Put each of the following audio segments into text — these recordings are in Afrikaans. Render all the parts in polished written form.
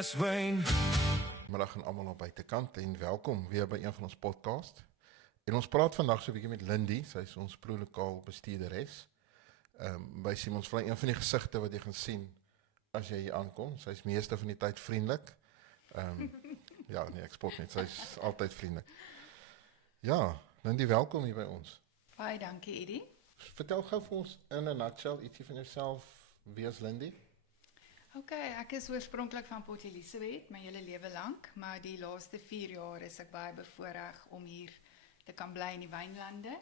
glas wyn. Middag aan almal op buitekant en welkom weer by een van ons podcast. En ons praat vandag so 'n bietjie met Lindy, sy is ons pro-lokaal bestuurderes. By Simonsvlei, een van die gesigte wat jy gaan sien as jy hier aankom. Sy's meeste van die tyd vriendelik. Ja, nee, ek spot net, sy's altyd vriendelik. Ja, Lindy, welkom hier by ons. Baie dankie, Eddie. Vertel gou vir ons in 'n nutshell ietsie van jouself. Wie is Lindy? OK, ek is oorspronklik van Port Elizabeth, my hele lewe lank, maar die laaste 4 jaar is ek baie bevoorreg om hier te kan bly in die wynlande.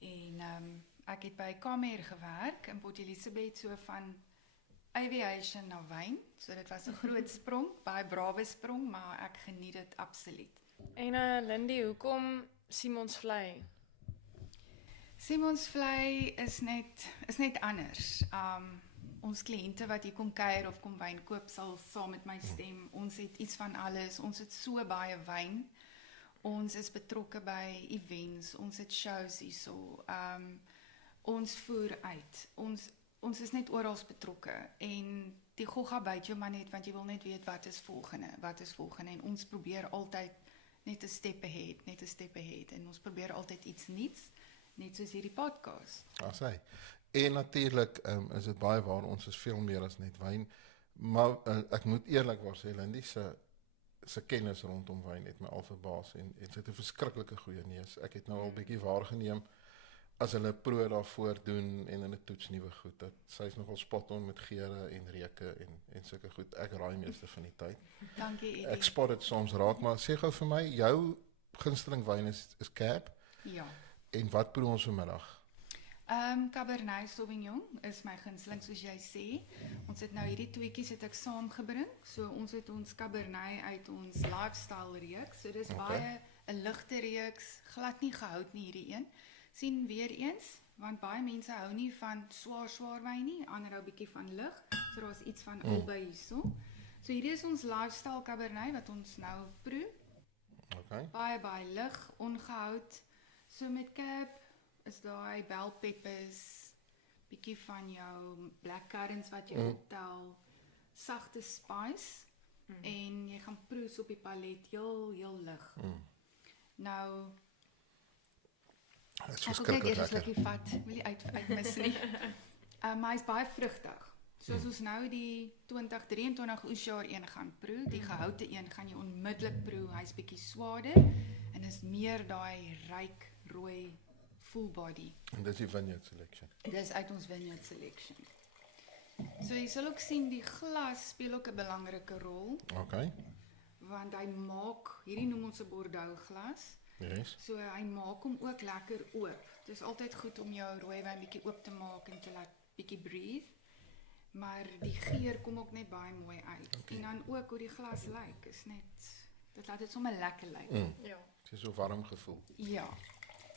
En ek het by Kamer gewerk in Port Elizabeth, so van aviation na wyn. So dit was 'n groot sprong, baie brawe sprong, maar ek geniet dit absoluut. En Lindy, hoekom Simonsvlei? Simonsvlei is net anders. Ons kliënte wat hier kom kuier of kom wyn koop sal saam met my stem. Ons het iets van alles. Ons het so baie wyn. Ons is betrokke by events. Ons het shows hierso. Ons voer uit. Ons is net oral betrokke. En die gogga byt jou maar net want jy wil net weet wat is volgende. En ons probeer altyd net 'n step ahead. En ons probeer altyd iets nuuts. Net soos hierdie podcast. Sy. En natuurlik is dit baie waar, ons is veel meer as net wyn, maar ek moet eerlikwaar sê, Lindy se kennis rondom wyn het my al verbaas en sy het 'n verskriklike goeie neus. Ek het nou al bietjie waargeneem as hulle proe daarvoor doen en hulle toets nuwe goed. Dat sy is nogal spot on met geure en reuke en sulke goed. Ek raai meeste van die tyd. Dankie, Eddie. Ek spot dit soms raak, maar sê gou vir my, jou gunsteling wyn is Cab. Ja. En wat proe ons vanmiddag? Cabernet Sauvignon is my gunsteling soos jy sê. Ons het nou hierdie tweeetjies het ek saamgebring. So ons het ons Cabernet uit ons lifestyle reeks. So dis baie 'n ligte reeks, glad nie gehout nie hierdie een. Sien weer eens, want baie mense hou nie van swaar wyn nie, ander hou bietjie van lig. So daar's iets van albei hierso. So hierdie is ons lifestyle Cabernet wat ons nou proe. Okay. Baie lig, ongehout. So met Cab is daai bell peppers, bietjie van jou black currants wat jy optel, sagte spice en jy gaan proe op die palet heel lig. Nou Dit is ek wil net verskriklik eers 'n lekker. slukkie vat, wil jy uitmis nie. Maar hy's baie vrugtig. Soos ons nou die 2023 oesjaar een gaan proe, die gehoute een gaan jy onmiddellik proe. Hy's bietjie swaarder en is meer daai ryk rooi full body. En dis die Vineyard Selection. Dis uit ons Vineyard Selection. So jy sal ook sien die glas speel ook 'n belangrike rol, Okay. want hy maak, hierdie noem ons 'n Bordeaux glas. Yes. So hy maak hom ook lekker oop. Dit is altyd goed om jou rooiwyn bietjie oop te maak en te laat bietjie breathe. Maar die geur kom ook net baie mooi uit. En dan ook hoe die glas lyk, is net, dit laat dit sommer lekker lyk. Ja. Het is so warm gevoel. Ja.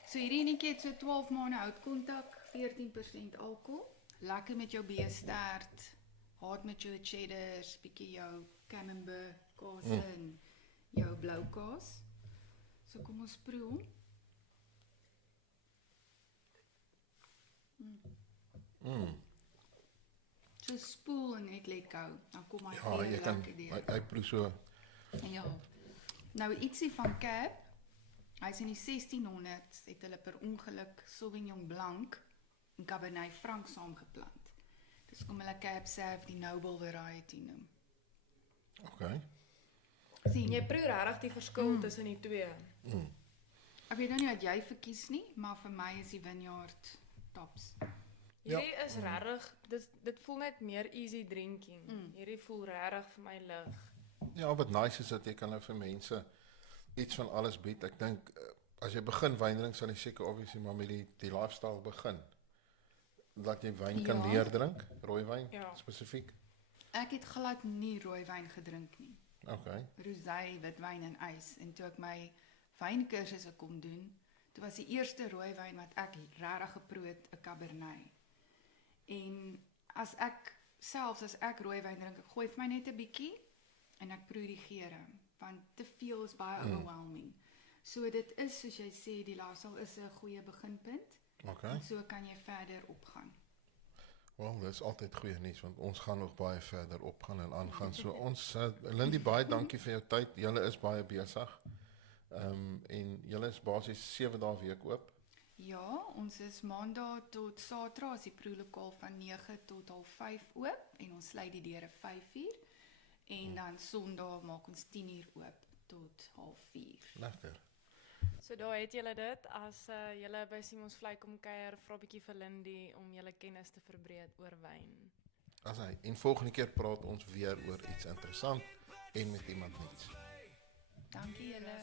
So hierdie enetjie het so 12 maande houtkontak, 14% alkohol. Lekker met jou beestert, hard met jou cheddars, bietjie jou camembert kaas en jou blou kaas. So kom ons proe hom. So spoel en net let go, dan kom hy Ja, jy kan, hy proe so, Ja. Nou ietsie van Cab. Hy's in die 1600s het hulle per ongeluk Sauvignon Blanc en Cabernet Franc saamgeplant. Dis kom hulle Cab Sav die noble variety noem. okay. Sien, Jy proe regtig die verskil tussen die twee. ek weet nou nie wat jy verkies nie, maar vir my is die Vineyard tops. Hierdie is regtig, dit voel net meer easy drinking. Hierdie voel regtig vir my lig. Ja, wat nice is dat jy kan nou vir mense iets van alles bied. Ek dink, as jy begin wyn drink, sal jy seker obviously maar met die lifestyle begin. Dat jy wyn kan Ja. leer drink, rooiwyn Ja. spesifiek. Ek het glad nie rooiwyn gedrink nie. Okay. Rosé, witwyn en ys. En toe ek my wynkursusse kom doen, toe was die eerste rooiwyn wat ek regtig geproe het, 'n Cabernet. En as ek rooiwyn drink, ek gooi vir my net 'n bietjie en ek proe die geure, want te veel is baie overwhelming. So dit is, soos jy sê, die lifestyle is 'n goeie beginpunt. Okay. En so kan jy verder opgaan. Wel, dis altyd goeie nuus want ons gaan nog baie verder opgaan en aangaan. So ons Lindy, baie dankie vir jou tyd. Julle is baie besig. En julle is basies 7 dae 'n week oop. Ja, ons is maandag tot Saterdag is die proelokaal van 9 tot 05:30 oop en ons sluit die deure 5:00 en dan Sondag maak ons 10:00 oop tot 3:30. Lekker. So daar het julle dit, as julle by Simons Vlei kom kuier, vra 'n bietjie vir Lindy om julle kennis te verbreed oor wyn. As hy, en volgende keer praat ons weer oor iets interessant en met iemand nuuts. Dankie julle.